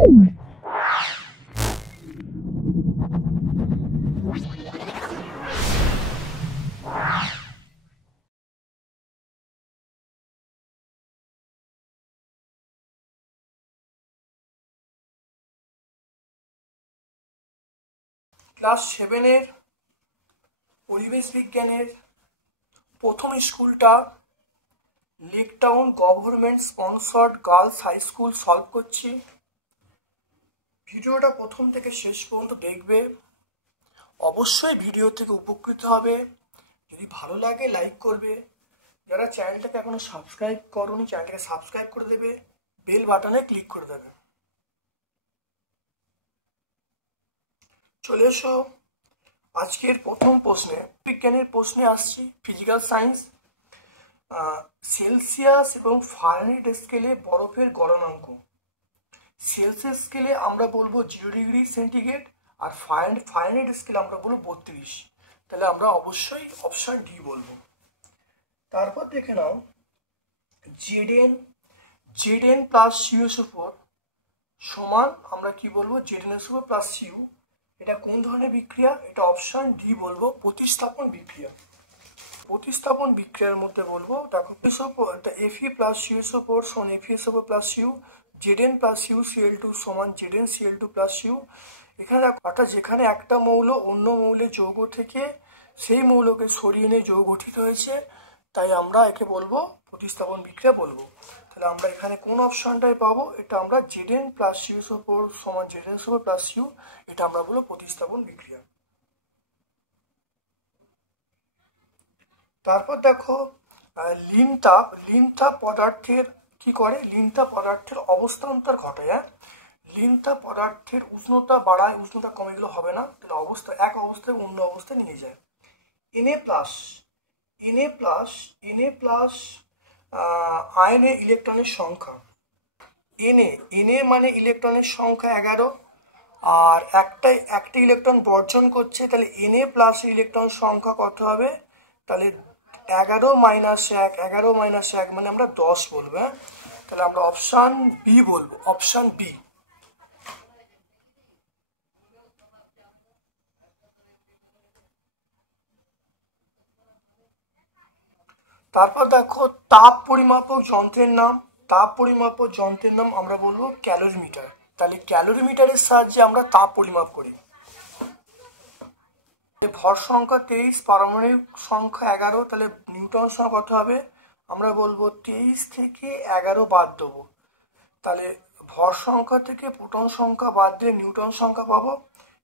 Class 7-এর পরিবেশ বিজ্ঞানের প্রথম স্কুলটা Lake Town government sponsored girls high school solve করছি। ভিডিওটা প্রথম থেকে শেষ পর্যন্ত দেখবে, অবশ্যই ভিডিও থেকে উপকৃত হবে। যদি ভালো লাগে লাইক করবে, যারা চ্যানেলটাকে এখনো সাবস্ক্রাইব করোনি চ্যানেলটাকে সাবস্ক্রাইব করে দেবে, বেল বাটনে ক্লিক করে দেবে। চলে এসো আজকের প্রথম প্রশ্নে। বিজ্ঞানের প্রশ্নে আসছি, ফিজিক্যাল সায়েন্স। সেলসিয়াস এবং ফারেনহাইট স্কেলে বরফের গলনাঙ্ক। সেলসিয়াস স্কেলে আমরা বলবো 0 ডিগ্রি সেন্টিগ্রেড, আর ফারেনহাইট স্কেলে আমরা বলবো 32। তাহলে আমরা অবশ্যই অপশন ডি বলবো। তারপর দেখে নাও জেডএন প্লাস সিউএসও4 সমান আমরা কি বলবো জেডএনএসও4 প্লাস সিউ। এটা কোন ধরনের বিক্রিয়া? এটা অপশন ডি বলবো, প্রতিস্থাপন বিক্রিয়া। প্রতিস্থাপন বিক্রিয়ার মধ্যে বলবো দেখো Fe প্লাস সিউএসও4 সমান FeSO4 plus C U, Z N plus C U Cl2 সমান জেডএন Cl2 প্লাস সিউ। এখানে অর্থাৎ যেখানে একটা মৌল অন্য মৌলের যৌগ থেকে সেই মৌলকে সরিয়ে নিয়ে যৌগ গঠিত হয়েছে, তাই আমরা একে বলবো প্রতিস্থাপন বিক্রিয়া বলবো। তাহলে আমরা এখানে কোন অপশনটাই পাবো? এটা আমরা জেডএন প্লাস সিউএসও4 সমান জেডএনএসও4 প্লাস সিউ, এটা আমরা বলবো প্রতিস্থাপন বিক্রিয়া। তারপর দেখো লিনতাপ পদার্থের কি করে? লিনতাপ পদার্থের অবস্থান্তর ঘটায়। লিনতাপ পদার্থের উষ্ণতা বাড়ায়, উষ্ণতা কমে গেলে হবে না, তাহলে এক অবস্থায় অন্য অবস্থায় নিয়ে যায়। Na প্লাস আয়নে ইলেকট্রনের সংখ্যা। Na মানে ইলেকট্রনের সংখ্যা 11, আর একটা ইলেকট্রন বর্জন করছে, তাহলে Na প্লাস ইলেকট্রন সংখ্যা কত হবে? তাহলে 11 মাইনাস 1 মানে আমরা 10 বলবো। হ্যাঁ, তাহলে আমরা অপশন বি বলবো, অপশন বি। তারপর দেখো তাপ পরিমাপক যন্ত্রের নাম। তাপ পরিমাপক যন্ত্রের নাম আমরা বলবো ক্যালোরিমিটার। তাহলে ক্যালোরিমিটারের সাহায্যে আমরা তাপ পরিমাপ করি। ভর সংখ্যা 23, পারমাণবিক সংখ্যা 11, তাহলে নিউটন সংখ্যা কত হবে? আমরা বলবো 23 থেকে 11 বাদ দেবো, তাহলে ভর সংখ্যা থেকে প্রোটন সংখ্যা বাদ দিয়ে নিউটন সংখ্যা পাবো।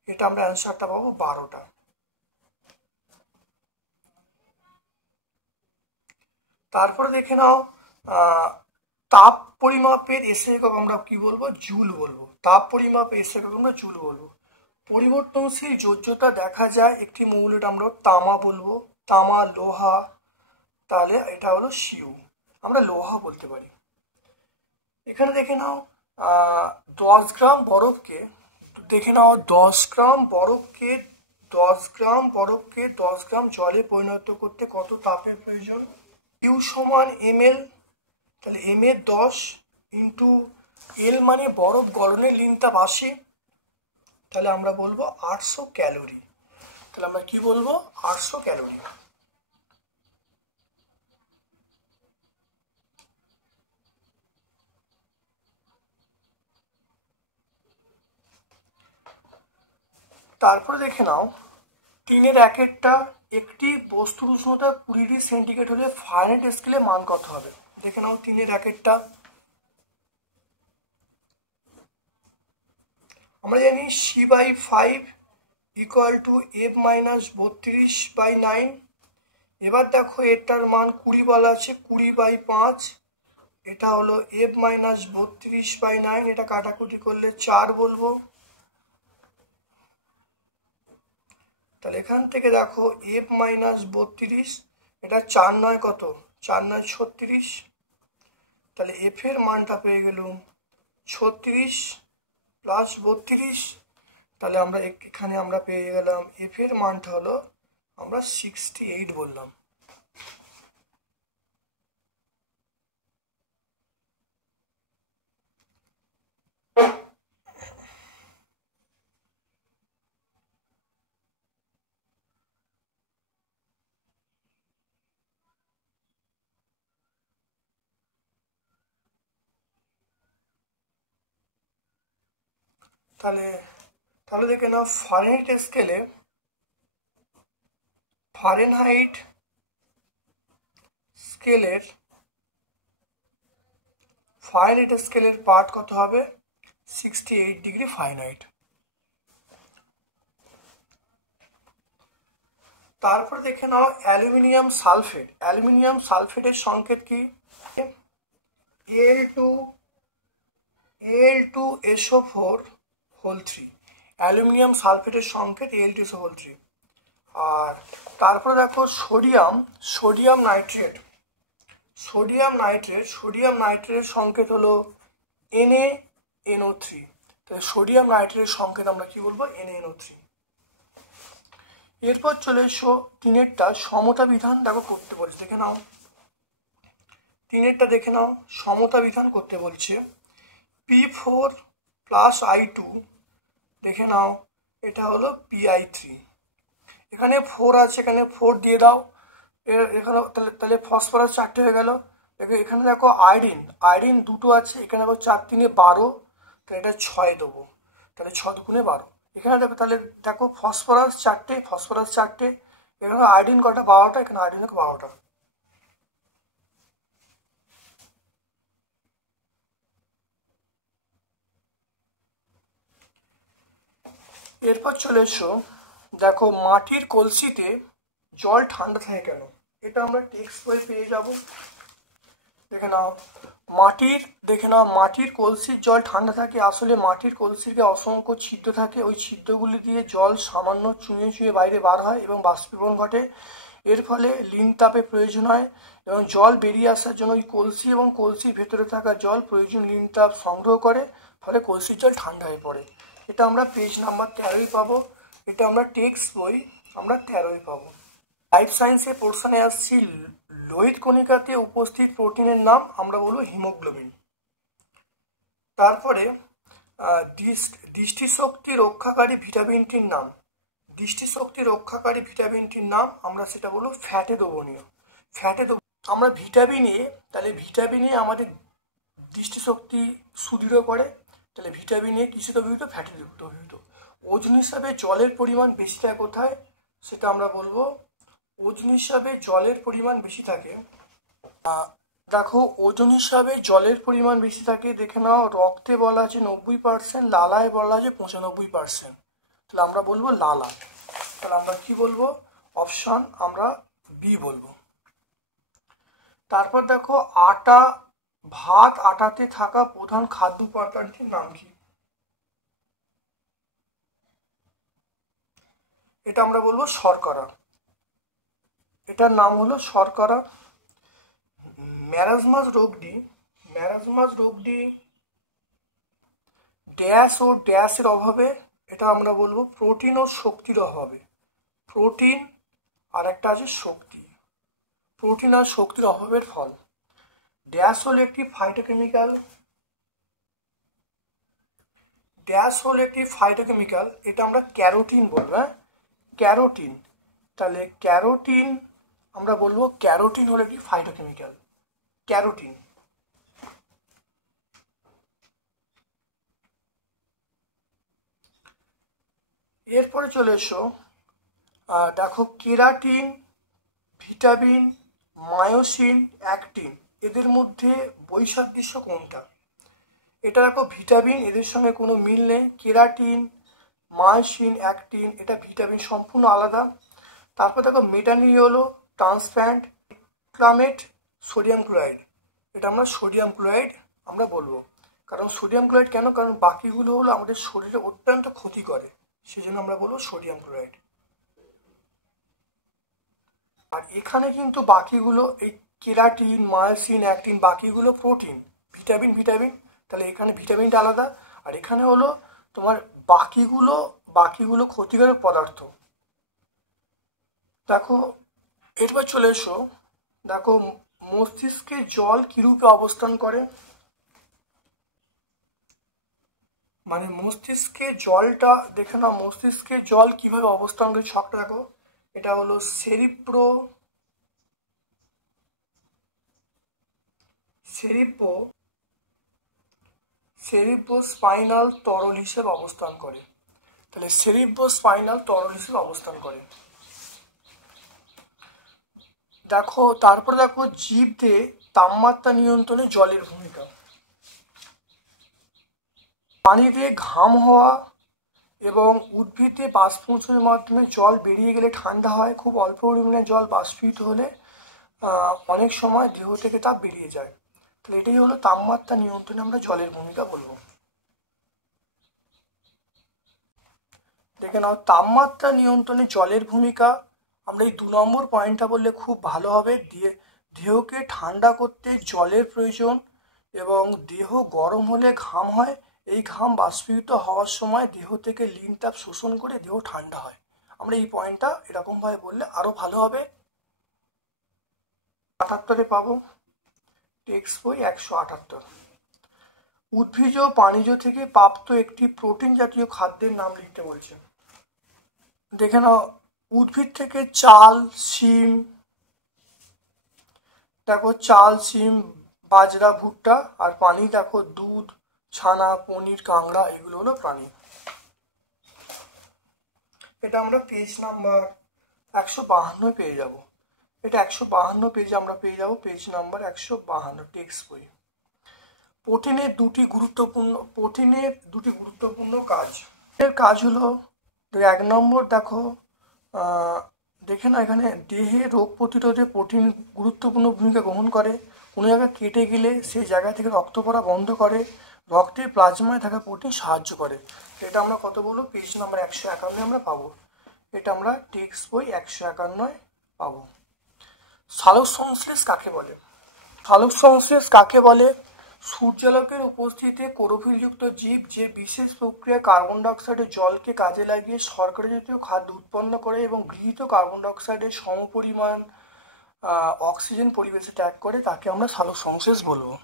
এটা আমরা অ্যান্সারটা পাবো 12টা। তারপরে দেখে নাও তাপ পরিমাপের এসআই একক আমরা কি বলবো? জুল বলবো। তাপ পরিমাপের এসআই একক আমরা জুল বলবো। পরিবর্তনশীল যোজ্যতা দেখা যায় একটি মৌলের আমরা তামা বলবো, তামা, লোহা, তাহলে এটা হলো সিউ, আমরা লোহা বলতে পারি। এখানে দেখে নাও 10 গ্রাম বরফকে 10 গ্রাম বরফকে 10 গ্রাম জলে পরিণত করতে কত তাপের প্রয়োজন? ইউ সমান ml, তাহলে m এর 10 ইন্টু এল মানে বরফ গলনের লিনতাপ 80, তাহলে আমরা বলবো 800 ক্যালোরি। তাহলে আমরা কি বলবো? 800 ক্যালোরি। তারপরে দেখে নাও টিনের র্যাকেটটা একটি বস্তুর উষ্ণতা 20 ডিগ্রি সেন্টিগ্রেড হলে ফারেনহাইট স্কেলে মান কত হবে? দেখে নাও টিনের র্যাকেটটা, আমরা জানি C/5 ইকুয়াল টু F-32/9। এবার দেখো এটার মান 20 বলা আছে, 20/5, এটা হলো F-32/9, এটা কাটাকুটি করলে 4 বলবো। তাহলে এখান থেকে দেখো F-32, এটা 4 নয় কত? 4 নয় 36, তাহলে F এর মানটা পেয়ে গেলাম 36 প্লাস 32, তাহলে আমরা এখানে আমরা পেয়ে গেলাম F এর মানটা হলো আমরা 68 বললাম। তাহলে তাহলে দেখে নাও ফারেনহাইট স্কেলে ফারেনহাইট স্কেলের পার্ট কত হবে? 68 ডিগ্রি ফারেনহাইট। তারপর দেখে নাও অ্যালুমিনিয়াম সালফেটের সংকেত কি? Al2SO4 অ্যালুমিনিয়াম সালফেটের সংকেত Al2SO4। আর তারপরে দেখো সোডিয়াম নাইট্রেটের সংকেত হলো NaNO3। তাহলে সোডিয়াম নাইট্রেটের সংকেত আমরা কি বলবো? NaNO3। এরপর চলে এসো তিনেরটা সমতা বিধান দেখো করতে বলছে, দেখে নাও তিনেরটা দেখে নাও। সমতা বিধান করতে বলছে P4 + I2, দেখে নাও এটা হলো Pi3। এখানে 4 আছে, এখানে 4 দিয়ে দাও। এখানে তাহলে ফসফরাস 4টে হয়ে গেল। দেখো এখানে দেখো আয়রন 2টো আছে, এখানে দেখো 4 × 3 = 12, তাহলে এটা 6 দেবো, তাহলে 6 × 2 = 12। এখানে দেখো তাহলে দেখো ফসফরাস 4টে, এখানে আয়রন কটা? 12টা, এখানে আয়রন দেখো 12টা। এরপর চলে এসো দেখো মাটির কলসিতে জল ঠান্ডা থাকে কেন? এটা আমরা টেক্সট বই পেয়ে যাব। দেখে নাও মাটির কলসির জল ঠান্ডা থাকে। আসলে মাটির কলসিতে অসংখ্য ছিদ্র থাকে, ওই ছিদ্রগুলি দিয়ে জল সামান্য চুঁয়ে বাইরে বার হয় এবং বাষ্পীভবন ঘটে। এর ফলে লিন তাপের প্রয়োজন হয় এবং জল বেরিয়ে আসার জন্য ওই কলসি এবং কলসির ভেতরে থাকা জল প্রয়োজন লিন তাপ সংগ্রহ করে, ফলে কলসির জল ঠান্ডা হয়ে পড়ে। এটা আমরা পেজ নাম্বার 13 পাবো। এটা আমরা টেক্সট বই আমরা 13 পাবো। লাইফ সায়েন্সের পোর্শনে আসছি লোহিত কণিকাতে উপস্থিত প্রোটিনের নাম আমরা বলবো হিমোগ্লোবিন। তারপরে দৃষ্টিশক্তি রক্ষাকারী ভিটামিনটির নাম আমরা সেটা বলবো ফ্যাটে দ্রবণীয়। আমরা ভিটামিন এ, তাহলে ভিটামিন এ আমাদের দৃষ্টিশক্তি সুদৃঢ় করে, তাহলে ভিটামিন এ কিসে দ্রবীভূত? ফ্যাটে দ্রবীভূত। ওজন হিসাবে জলের পরিমাণ বেশি থাকে কোথায়? সেটা আমরা বলবো ওজন হিসাবে জলের পরিমাণ বেশি থাকে। দেখো ওজন হিসাবে জলের পরিমাণ বেশি থাকে, দেখে নাও রক্তে বলা আছে 90%, লালায় বলা আছে 95%। তাহলে আমরা বলবো লালা। তাহলে আমরা কি বলবো? অপশন আমরা বি বলবো। তারপর দেখো আটাতে থাকা প্রধান খাদ্য উপাদানটির নাম কি? এটা আমরা বলবো শর্করা। এটার নাম হলো শর্করা। ম্যারাজমাস রোগটি ড্যাশ ও ড্যাশের অভাবে, এটা আমরা বলবো প্রোটিন ও শক্তির অভাবে। প্রোটিন আর একটা আছে শক্তি, প্রোটিন আর শক্তির অভাবের ফল। ড্যাশ হলো একটি ফাইটোকেমিক্যাল, এটা আমরা ক্যারোটিন বলবো। হ্যাঁ, ক্যারোটিন। তাহলে ক্যারোটিন আমরা বলবো ক্যারোটিন হলো একটি ফাইটোকেমিক্যাল, ক্যারোটিন। এরপরে চলে এসো দেখো কেরাটিন, ভিটামিন, মায়োসিন, অ্যাক্টিন, এদের মধ্যে বৈসাদৃশ্য কোনটা? এটা দেখো ভিটামিন, এদের সঙ্গে কোনো মিল নেই। কেরাটিন, মায়োসিন, অ্যাক্টিন, এটা ভিটামিন সম্পূর্ণ আলাদা। তারপর দেখো মেটানিওলো ট্রান্সপ্যান্ট, ক্লামেট, সোডিয়াম ক্লোরাইড, এটা আমরা সোডিয়াম ক্লোরাইড আমরা বলবো। কারণ সোডিয়াম ক্লোরাইড কেন? কারণ বাকিগুলো হলো আমাদের শরীরে অত্যন্ত ক্ষতি করে, সেজন্য আমরা বলবো সোডিয়াম ক্লোরাইড। আর এখানে কিন্তু বাকিগুলো এই কেরাটিন, মায়োসিন, অ্যাক্টিন বাকিগুলো প্রোটিন, ভিটামিন। তাহলে এখানে ভিটামিনটা আলাদা, আর এখানে হলো তোমার বাকিগুলো ক্ষতিকারক পদার্থ। দেখো এরপর চলে এসো দেখো মস্তিষ্কে জল কিরূপে অবস্থান করে? মানে মস্তিষ্কে জলটা দেখে নাও, মস্তিষ্কে জল কিভাবে অবস্থান করে ছকটা দেখো। এটা হলো সেরিব্রোস্পাইনাল তরল হিসেবে অবস্থান করে। তাহলে সেরিব্রোস্পাইনাল তরল হিসেবে অবস্থান করে। দেখো তারপরে দেখো জীবদের তাপমাত্রা নিয়ন্ত্রণে জলের ভূমিকা। পানিতে ঘাম হওয়া এবং উদ্ভিদে বাষ্পমোচনের মাধ্যমে জল বেরিয়ে গেলে ঠান্ডা হয়। খুব অল্প পরিমাণে জল বাষ্পীভূত হলে অনেক সময় দেহ থেকে তাপ বেরিয়ে যায়। তাহলে এটাই হলো তাপমাত্রা নিয়ন্ত্রণে আমরা জলের ভূমিকা বলবো। দেখে নাও তাপমাত্রা নিয়ন্ত্রণে জলের ভূমিকা। আমরা এই 2 নম্বর পয়েন্টটা বললে খুব ভালো হবে। দেহকে ঠান্ডা করতে জলের প্রয়োজন এবং দেহ গরম হলে ঘাম হয়। এই ঘাম বাষ্পীভূত হওয়ার সময় দেহ থেকে লিন তাপ শোষণ করে দেহ ঠান্ডা হয়। আমরা এই পয়েন্টটা এরকমভাবে বললে আরো ভালো হবে। 78-এ পাবো টেক্সট বই 178। উদ্ভিজ ও প্রাণীজ থেকে প্রাপ্ত একটি প্রোটিন জাতীয় খাদ্যের নাম লিখতে বলছে। দেখে নাও উদ্ভিদ থেকে চাল, শিম, দেখো চাল, শিম, বাজরা, ভুট্টা, আর প্রাণী দেখো দুধ, ছানা, পনির, কাঁকড়া, এগুলো হলো প্রাণী। এটা আমরা পেজ নাম্বার 152 পেয়ে যাব। এটা 152 পেজে আমরা পেয়ে যাব, পেজ নাম্বার 152 টেক্সট বই। প্রোটিনের দুটি গুরুত্বপূর্ণ কাজ। এর কাজ হলো 1 নম্বর দেখো দেখে না এখানে দেহে রোগ প্রতিরোধে প্রোটিন গুরুত্বপূর্ণ ভূমিকা গ্রহণ করে। কোনো জায়গায় কেটে গেলে সেই জায়গা থেকে রক্ত পড়া বন্ধ করে। রক্তের প্লাজমায় থাকা প্রোটিন সাহায্য করে। এটা আমরা কত বলবো পেজ নাম্বার 151 আমরা পাবো। এটা আমরা টেক্সট বই 151 পাবো। সালোক সংশ্লেষ কাকে বলে? সালোক সংশ্লেষ কাকে বলে? সূর্যালোকের উপস্থিতিতে ক্লোরোফিলযুক্ত জীব যে বিশেষ প্রক্রিয়া কার্বন ডাইঅক্সাইডের জলকে কাজে লাগিয়ে শর্করা জাতীয় খাদ্য উৎপন্ন করে এবং গৃহীত কার্বন ডাইঅক্সাইডের সমপরিমাণ অক্সিজেন পরিবেশে ত্যাগ করে তাকে আমরা সালোক সংশ্লেষ বলবো।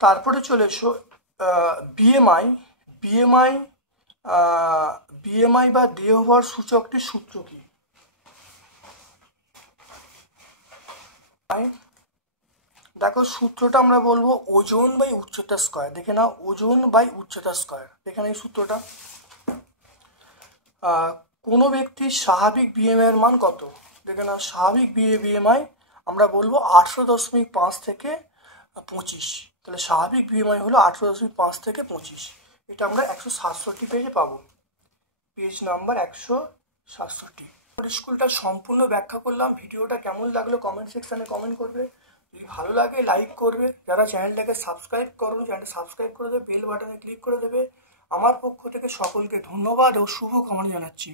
তারপরে চলে এসো বিএমআই বা দেহভার সূচকটির সূত্র কি? দেখো সূত্রটা আমরা বলবো ওজন বাই উচ্চতা স্কয়ার। দেখে নাও ওজন বাই উচ্চতা স্কয়ার। দেখে নাও এই সূত্রটা। কোনো ব্যক্তির স্বাভাবিক বিএমআই এর মান কত? দেখে নাও স্বাভাবিক বিএমআই আমরা বলবো 18.5 থেকে 25। তাহলে স্বাভাবিক বিএমআই হলো 18.5 থেকে 25। এটা আমরা 167 পেজে পাবো, পেজ নাম্বার 167। স্কুলটা সম্পূর্ণ ব্যাখ্যা করলাম। ভিডিওটা কেমন লাগলো কমেন্ট সেকশনে কমেন্ট করবে। যদি ভালো লাগে লাইক করবে। যারা চ্যানেলটাকে সাবস্ক্রাইব করো চ্যানেলটা সাবস্ক্রাইব করে দেবে, বেল বাটনে ক্লিক করে দেবে। আমার পক্ষ থেকে সকলকে ধন্যবাদ ও শুভকামনা জানাচ্ছি।